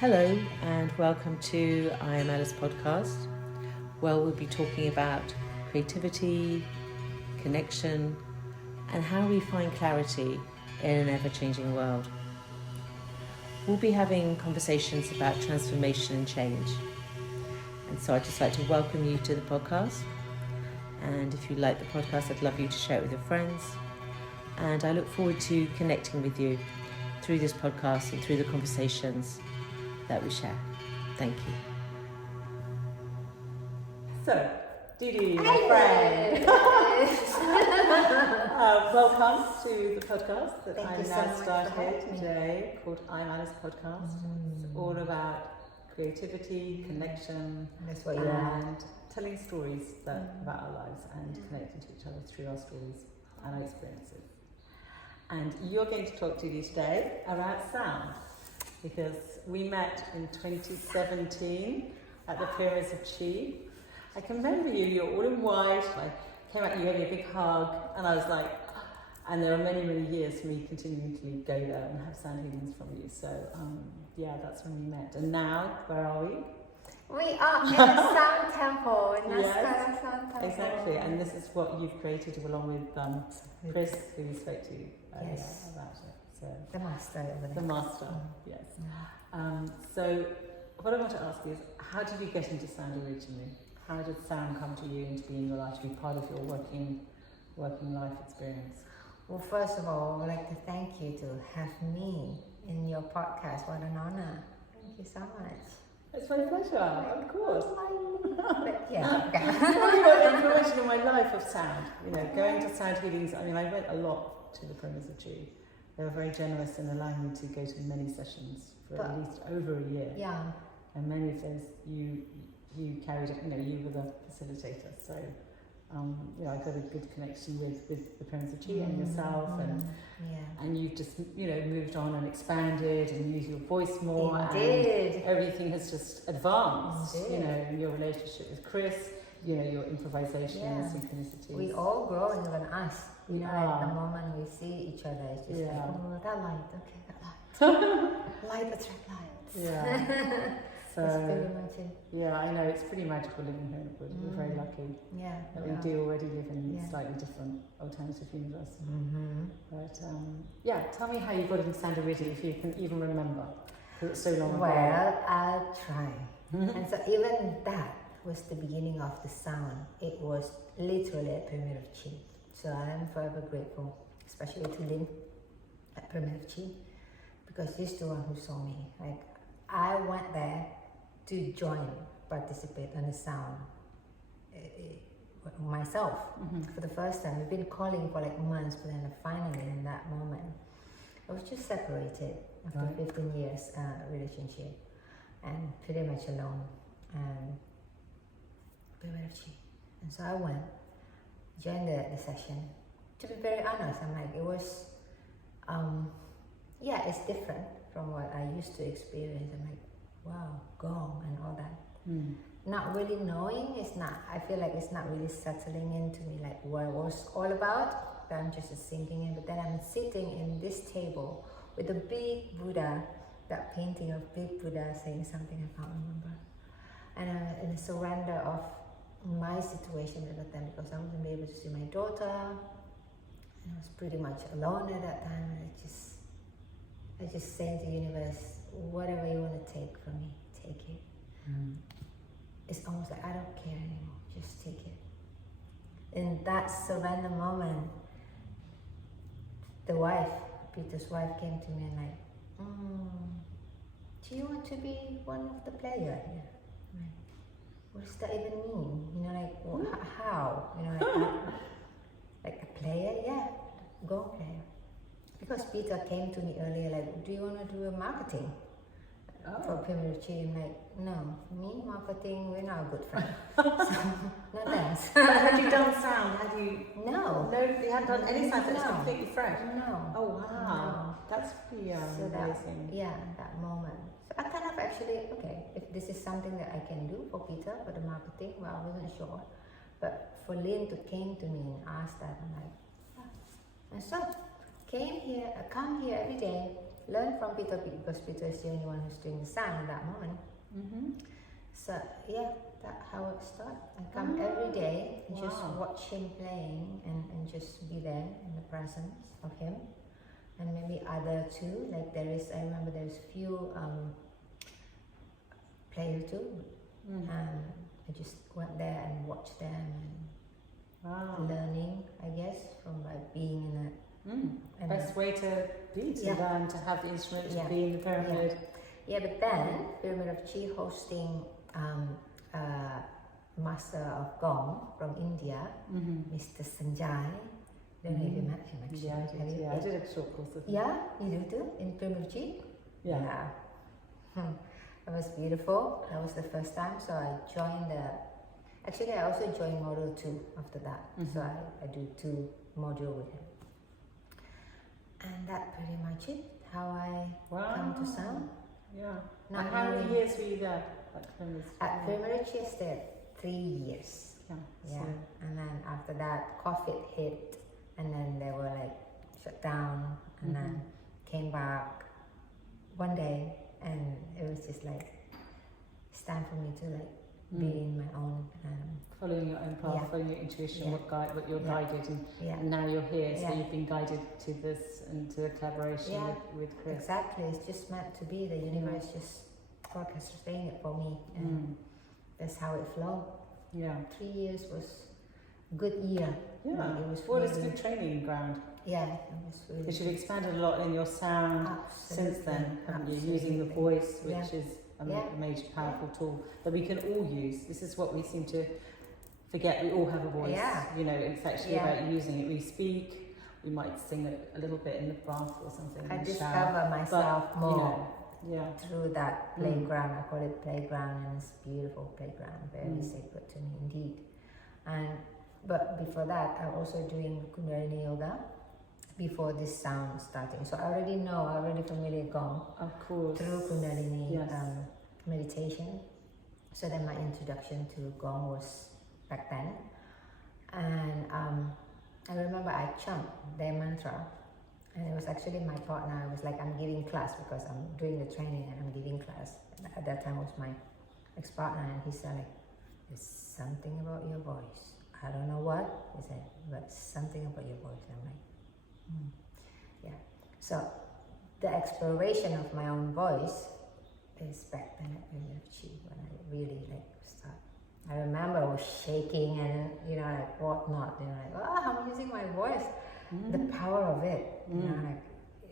Hello and welcome to I Am Alice podcast, where we'll be talking about creativity, connection, and how we find clarity in an ever-changing world. We'll be having conversations about transformation and change. And so I'd just like to welcome you to the podcast. And if you like the podcast, I'd love you to share it with your friends. And I look forward to connecting with you through this podcast and through the conversations that we share. Thank you. So, Didi, my friend. Welcome to the podcast that I'm now starting today, called I'm Alice Podcast. It's all about creativity, connection, and telling stories about our lives and connecting to each other through our stories and our experiences. And you're going to talk to me today about sound, because we met in 2017 at the Pyramids of Chi. I can remember you're all in white, I came out, you gave me a big hug, and I was like, and there are many, many years for me continuing to go there and have sound healings from you. So that's when we met. And now, where are we? We are in the Sound Temple, in Yes, Sound Temple. exactly, and this is what you've created along with Chris, who you spoke to earlier about it. So, the master over there. the master, yes. So what I want to ask is, how did you get into sound originally? How did sound come to you and to be in your life, to be part of your working life experience? Well, first of all, I would like to thank you to have me in your podcast. What an honor. Thank you so much. It's my pleasure, of course. But yeah, okay. Your influence in my life of sound, going to sound healings. I mean, I went a lot to the Pyramids of Chi. They were very generous in allowing me to go to many sessions for at least over a year. Yeah. And many of those you carried, you were the facilitator. So, I got a good connection with the Pyramids of Chi and yourself, and you've just, moved on and expanded and used your voice more. Indeed. And everything has just advanced, Indeed. in your relationship with Chris, your improvisation and synchronicity. We all grow, even us. We At are. the moment we see each other, it's just like, oh, that light, okay, that light. Light attract light. Yeah. So, that's pretty much it. Yeah, I know, it's pretty magical living here. We're very lucky that we do already live in a slightly different alternative universe. But tell me how you got into sound originally, if you can even remember, because it's so long ago. Well, I'll try. And so even that was the beginning of the sound. It was literally a Pyramid of Chi. So I am forever grateful, especially to Lynn at Pyramid of Chi, because she's the one who saw me. Like, I went there to participate in the sound myself for the first time. We've been calling for like months, but then finally in that moment, I was just separated after 15 years relationship and pretty much alone. And Pyramid of Chi. And so I went, joined the session. To be very honest, I'm like, it was, it's different from what I used to experience. I'm like, wow, gong and all that. Not really knowing, I feel like it's not really settling into me like what it was all about. I'm just sinking in. But then I'm sitting in this table with a big Buddha, that painting of big Buddha saying something I can't remember. And in a surrender of my situation at that time, because I wasn't able to see my daughter, and I was pretty much alone at that time, and I just saying to the universe, whatever you want to take from me, take it. It's almost like I don't care anymore, just take it. In that surrender moment, Peter's wife came to me and like, do you want to be one of the players here? Like, what does that even mean? How? Like a player? Yeah, go player. Because Peter came to me earlier like, do you want to do a marketing for Pyramid of Chi? I'm like, no, me, marketing, we're not a good friend. So, no thanks. But had you done sound? No. No, you hadn't done any sound, it's No. completely fresh? No. Oh, wow. No. That's pretty amazing. That moment. So I kind of actually, okay, if this is something that I can do for Peter, for the marketing, well, I wasn't sure. But for Lynn to came to me and ask that, I'm like, And so, come here every day learn from Peter because Peter is the only one who's doing the sound at that moment. So yeah, that's how it started. I come every day and just watch him playing and just be there in the presence of him. And maybe other too, like I remember there's few players too. I just went there and watched them and learning, I guess, from like being in a... Best way to be, to learn, to have the instrument, to be in the pyramid. Yeah, but then Pyramid of Chi hosting Master of Gong from India, Mr. Sanjay. Don't know if you met him actually. I did a short course with him. Yeah, you do too, in Pyramid of Chi? Yeah. It was beautiful. That was the first time, so I joined actually I also joined module 2 after that. So I do 2 modules with him. And that pretty much it, how I come to sound. Yeah. Now, how many years were you there at Pyramid of Chi? I stayed 3 years. Yeah. And then after that, COVID hit, and then they were like shut down, and then came back one day, and it was just like it's time for me to like be in my own following your own path, following your intuition, what you're guided, and now you're here, so you've been guided to this and to the collaboration with Chris. Exactly, it's just meant to be. The universe just orchestrating it for me, and that's how it flowed. 3 years was a good year. It was it's a good training ground. Yeah, it was really. Because you've expanded a lot in your sound since then, haven't you? Using the voice, which is a major powerful tool that we can all use. This is what we seem to forget. We all have a voice. You know, it's actually about using it. We speak. We might sing a little bit in the bath or something. I discover myself more through that playground. I call it playground, and it's a beautiful playground, very sacred to me indeed. But before that, I'm also doing Kundalini Yoga before this sound starting. So I already familiar Gong. Of course. Through Kundalini meditation. So then my introduction to Gong was back then. And I remember I chanted their mantra. And it was actually my partner. I was like, I'm giving class because I'm doing the training and I'm giving class. And at that time was my ex-partner, and he said, there's something about your voice. I don't know what, he said, but something about your voice. I'm like, So the exploration of my own voice is back then at Pyramid of Chi when I really like start. I remember I was shaking and like whatnot. I'm using my voice. The power of it.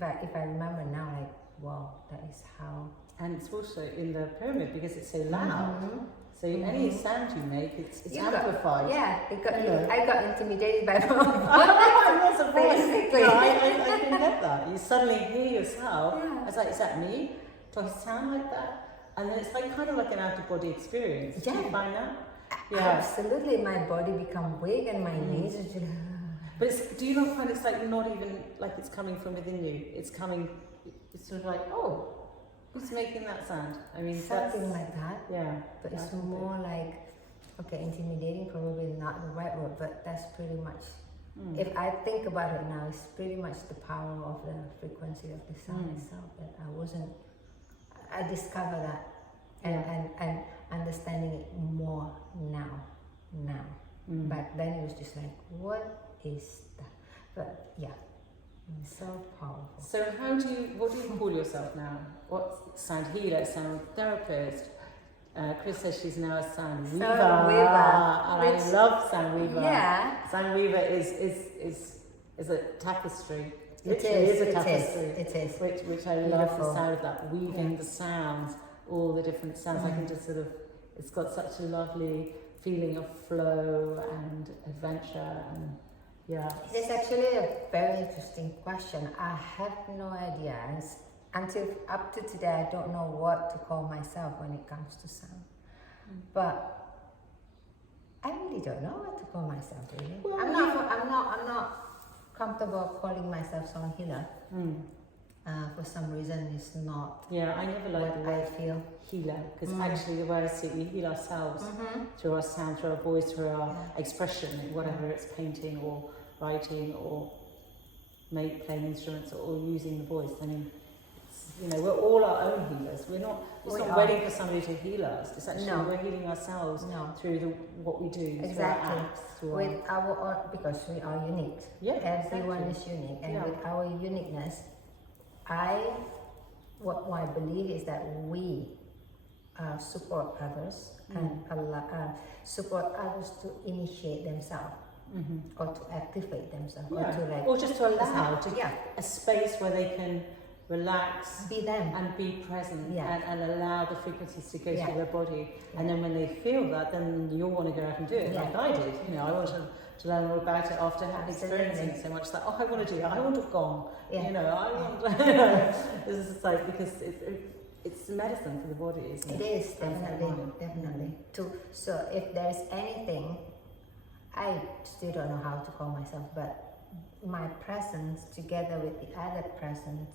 Like if I remember now, like wow, that is how. And it's also in the pyramid because it's so loud. So any sound you make, it's amplified. I got intimidated by my own voice. Basically. I can get that. You suddenly hear yourself. I was like, is that me? Do I sound like that? And then it's like kind of like an out-of-body experience. Do you find that? Absolutely. My body become weak and my knees are just... But do you not find it's like not even like it's coming from within you? It's sort of like, oh, who's making that sound? I mean, something like that. Yeah. But it's more like, intimidating, probably not the right word, but that's pretty much, if I think about it now, it's pretty much the power of the frequency of the sound itself that I discovered that and understanding it more now. Back then it was just like, what is that? But it's so powerful. So what do you call yourself now? What sound healer, sound therapist? Chris says she's now a sound weaver. And I love sound weaver. Yeah. Sound weaver is a tapestry. It is a tapestry. It is. Which I love the sound of that, weaving the sounds, all the different sounds. I can just it's got such a lovely feeling of flow and adventure and It's actually a very interesting question. I have no idea. And until up to today, I don't know what to call myself when it comes to sound. But I really don't know what to call myself. Really, well, I'm not comfortable calling myself sound healer. For some reason, it's not. I never like the word feel healer because actually the word I see, we heal ourselves through our sound, through our voice, through our expression, whatever it's painting or writing or playing instruments or using the voice. I mean, we're all our own healers. We're not waiting for somebody to heal us. It's actually we're healing ourselves through what we do. Exactly. Through our acts, with our because we are unique. Yeah. Everyone is unique, and with our uniqueness, what I believe is that we support others and support others to initiate themselves. Or to activate themselves, or just to allow a space where they can relax, be them, and be present, and allow the frequencies to go through their body. And then when they feel that, then you'll want to go out and do it, like I did. I wanted to learn all about it after experiencing so much that I want to do it. I want a gong. I want. This is like because it's medicine for the body, isn't it? It is definitely. So if there's anything, I still don't know how to call myself, but my presence together with the other presence,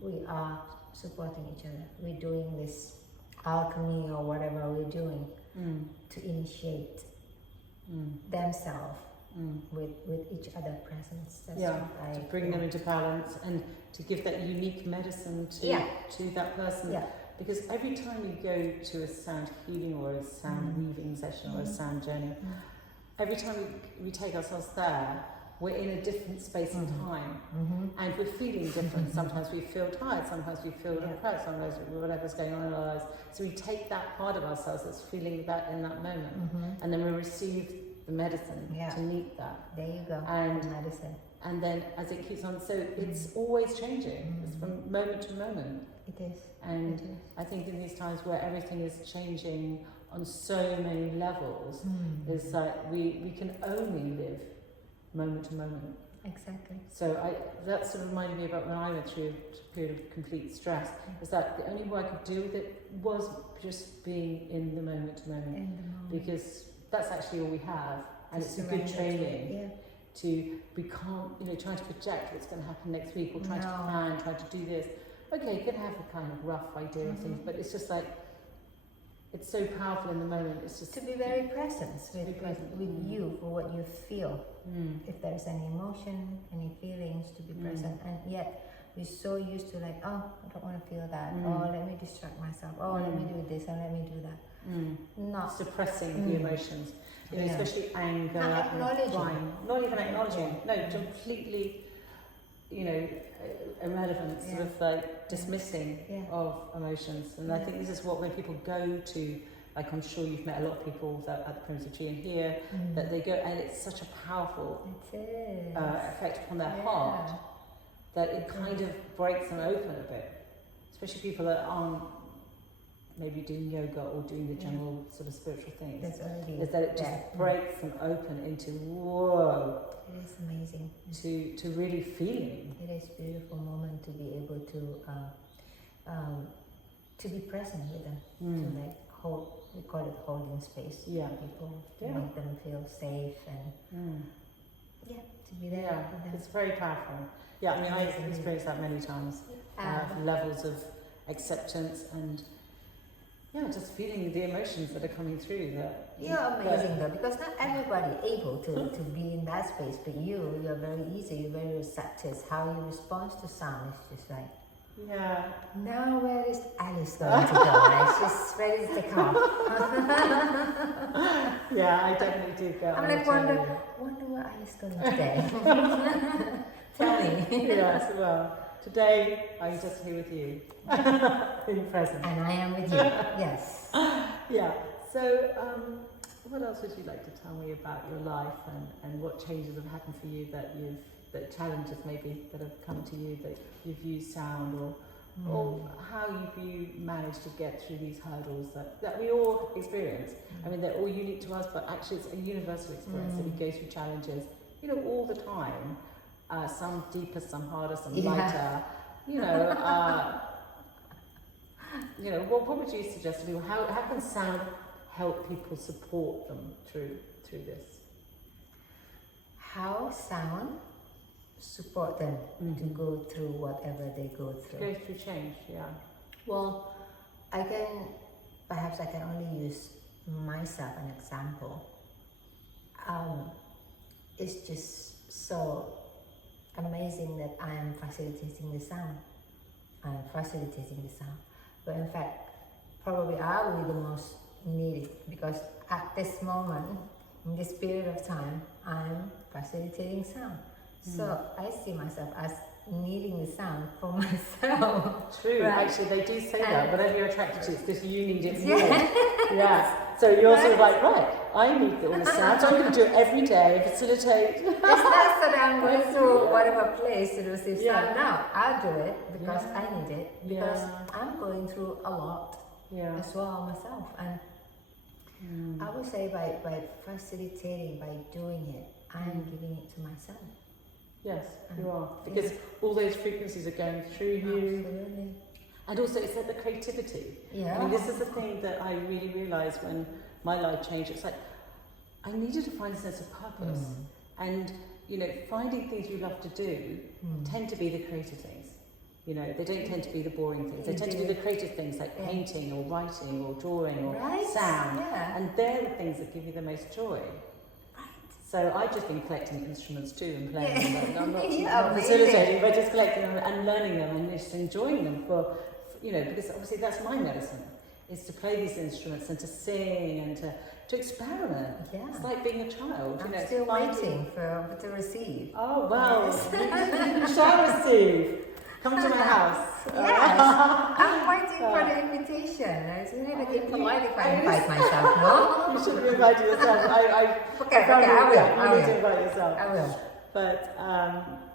we are supporting each other. We're doing this alchemy or whatever we're doing to initiate themselves with each other presence. That's to bring them into balance and to give that unique medicine to that person. Yeah. Because every time you go to a sound healing or a sound weaving session or a sound journey, every time we take ourselves there, we're in a different space and time, and we're feeling different. Sometimes we feel tired, sometimes we feel depressed, sometimes whatever's going on in our lives. So we take that part of ourselves that's feeling that in that moment, and then we receive the medicine to meet that. There you go, and medicine. And then as it keeps on, so it's always changing. It's from moment to moment. It is. And I think in these times where everything is changing on so many levels, is that we can only live moment to moment. Exactly. So that sort of reminded me about when I went through a period of complete stress, is that the only way I could deal with it was just being in the moment to moment. Because that's actually all we have, and it's a good training we can't, trying to project what's going to happen next week, or trying to plan, trying to do this. Okay, you can have a kind of rough idea of things, but it's just like, it's so powerful in the moment. It's just to be very present with you for what you feel. If there's any emotion, any feelings, to be present. And yet we're so used to like, oh, I don't want to feel that. Oh, let me distract myself. Oh, let me do this and let me do that. Not suppressing the emotions, especially anger, not acknowledging, crying. Not even acknowledging. No, completely, irrelevant, sort of like dismissing of emotions. And I think this is what, when people go to, like, I'm sure you've met a lot of people that at the Primitive Tree and here, that they go, and it's such a powerful effect upon their heart that it kind of breaks them open a bit, especially people that aren't maybe doing yoga or doing the general sort of spiritual things. Is that it just breaks them open into whoa. It is amazing. To really feeling. It is a beautiful moment to be able to be present with them. To like hold, we call it holding space. People to make them feel safe and to be there with them. It's very powerful. I mean, I've experienced that many times. Levels of acceptance and just feeling the emotions that are coming through. You're amazing though, because not everybody able to be in that space, but you're very easy, you're very receptive. How you respond to sound is just like, now where is Alice going to go? She's ready to take off. I definitely do go. I'm like, wonder where Alice going today. Tell me. Yes, well, today I'm just here with you, in present. And I am with you, yes. So, what else would you like to tell me about your life and what changes have happened for you that challenges maybe that have come to you, that you've used sound, or how you managed to get through these hurdles that we all experience. I mean, they're all unique to us, but actually it's a universal experience that we go through challenges, all the time. Some deeper, some harder, some lighter. What would you suggest to people? How can sound help people support them through this? How sound support them to go through whatever they go through. Go through change, Well, perhaps I can only use myself an example. It's just so amazing that I am facilitating the sound. and facilitating the sound. But in fact, probably I will be the most needed, because at this moment, in this period of time, I'm facilitating sound. So I see myself as needing the sound for myself. True, right? actually they do say that. Whatever you're attracted to, it's because you need it more. Yeah. So you're sort of like, right, I need all the sound, so I'm going to do it every day, facilitate. It's not that I'm going through whatever place to receive sound now. I'll do it because I need it, because I'm going through a lot as well myself. And I would say by facilitating, by doing it, I'm giving it to myself. Yes, you are. Because all those frequencies are going through you. Absolutely. And also it's like the creativity. Yeah. I mean, this is the thing that I really realised when my life changed. It's like, I needed to find a sense of purpose. And, you know, finding things you love to do tend to be the creative things. You know, they don't tend to be the boring things. They tend to be the creative things like painting or writing or drawing or sound. Yeah. And they're the things that give you the most joy. So I've just been collecting instruments too and playing them. I'm not facilitating, but just collecting them and learning them and just enjoying them for, you know, because obviously that's my medicine, is to play these instruments and to sing and to experiment. Yeah. It's like being a child. I'm still waiting to receive. Oh, well, you shall receive. Come to my house. Yes, I'm waiting for the invitation. It's really impolite if I invite myself, no? You shouldn't invite yourself. I will. You need to invite yourself. I will. But I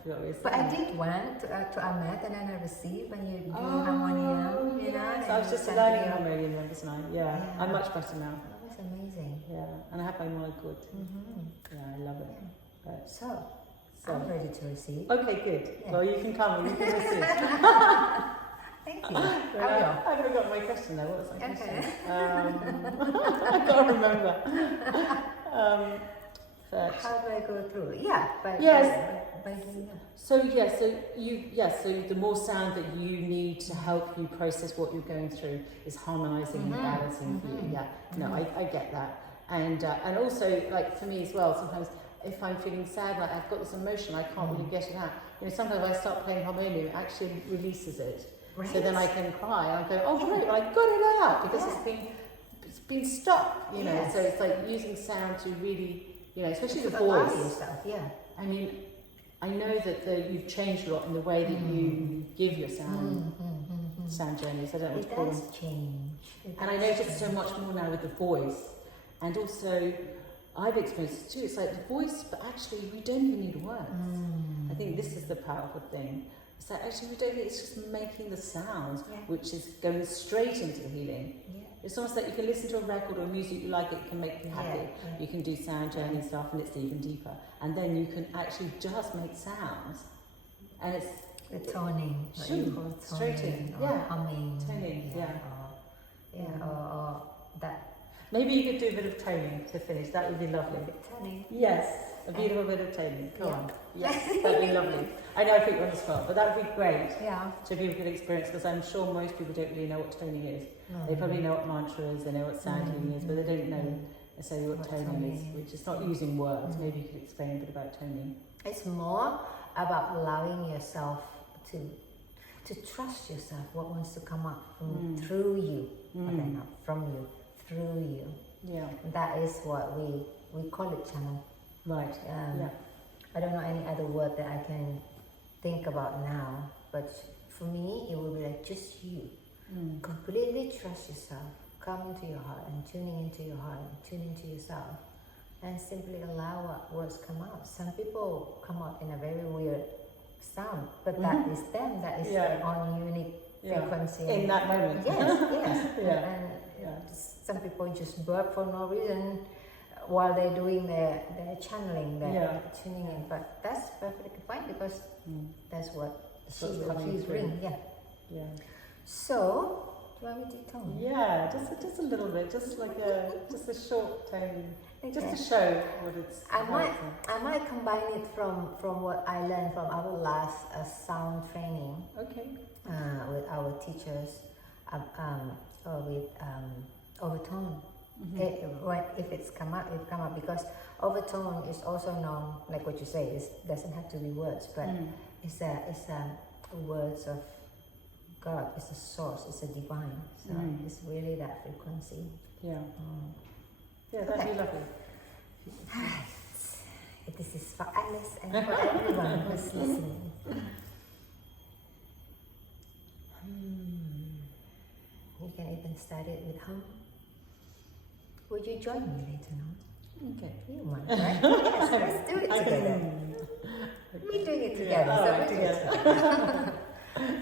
forgot what you said. But I did one to Ahmed, and then I received when you do harmonium, you know. So I was just learning harmonium then, wasn't I? Yeah. I'm much better now. That was amazing. Yeah, and I have my mind good. Yeah, I love it. But, so I'm ready to receive. Okay, good. Yeah. Well, you can come and you can receive. Thank you. I forgot my question though. What was my question? I can't remember. How do I go through? Yeah, by doing that. So the more sound that you need to help you process what you're going through is harmonizing and balancing for you. Yeah, no, I get that, and also like for me as well. Sometimes if I'm feeling sad, like I've got this emotion, I can't really get it out. You know, sometimes I start playing harmonium, it actually releases it. Right. So then I can cry. I'm going, oh great, well I got it out because it's been stuck. You know, so it's like using sound to really, you know, especially the voice. Yourself, I mean, I know that you've changed a lot in the way that you give your sound journeys. I don't know what to call them. Change. And I notice so much more now with the voice, and also I've experienced it too. It's like the voice, but actually we don't even need words. I think this is the powerful thing. It's like actually we don't need, it's just making the sounds, which is going straight into the healing. Yeah. It's almost like you can listen to a record or music you like, it can make you happy. Yeah. You can do sound journey stuff and it's even deeper. And then you can actually just make sounds. And it's the toning. Straight in. Humming. Toning, or that. Maybe you could do a bit of toning to finish. That would be lovely. Toning. Yes, a beautiful bit of toning. Come on. Yes, that would be lovely. I know I put you on the spot, but that would be great. Yeah. To people could experience, because I'm sure most people don't really know what toning is. They probably know what mantra is, they know what sound healing is, but they don't know necessarily what toning is, which is not using words. Maybe you could explain a bit about toning. It's more about allowing yourself to trust yourself, what wants to come up from through you. Okay, not from you. Through you. Yeah. That is what we call it channel. Right. I don't know any other word that I can think about now, but for me it will be like just you. Completely trust yourself. Come into your heart and tuning into your heart and tune into yourself and simply allow what words come out. Some people come out in a very weird sound, but that is them. That is their own unique frequency. In that moment. Yes. Some people just burp for no reason while they're doing their channeling, their tuning in. But that's perfectly fine because that's what she's doing. Yeah. So, do you want me to tone? Yeah, just a little bit, just a short tone, just to show what it's. I might combine it from what I learned from our last sound training. Okay. With our teachers, with overtone. If it's come up because overtone is also known, like what you say, it doesn't have to be words, but it's words of God is the source, it's a divine. So it's really that frequency. Yeah. Yeah, that'd be lovely. This is for Alice and for everyone who's listening. You can even start it with home. Would you join me later on? Okay. You might, right? Yes, let's do it together. We're doing it together, so we're doing it together.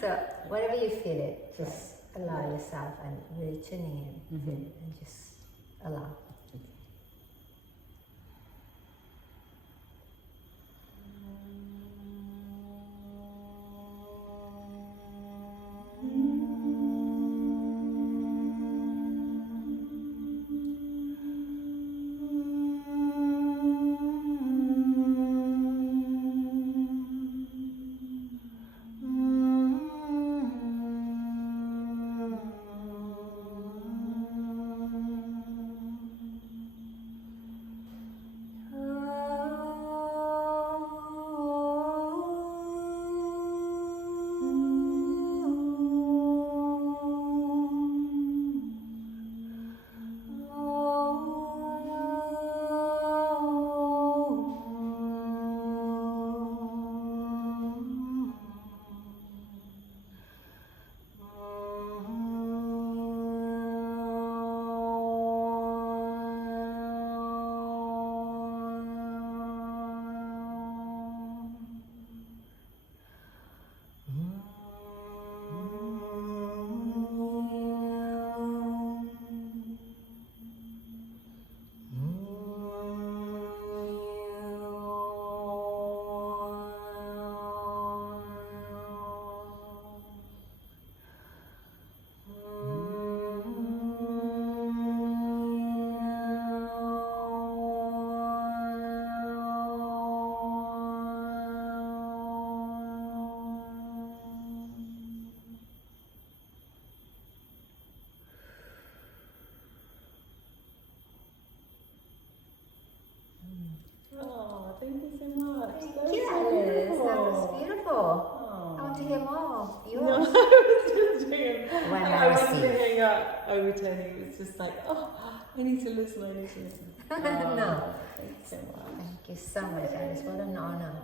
So whenever you feel it, just allow yourself and really tuning in, feel it, and just allow. Thank you so much. Thank you, Alice. That was beautiful. I want to hear more. Yours. No, I was just doing When I wasn't hanging up overturning. It was just like, I need to listen. No. Thank you so much. Thank you so much, Alice. What an honor.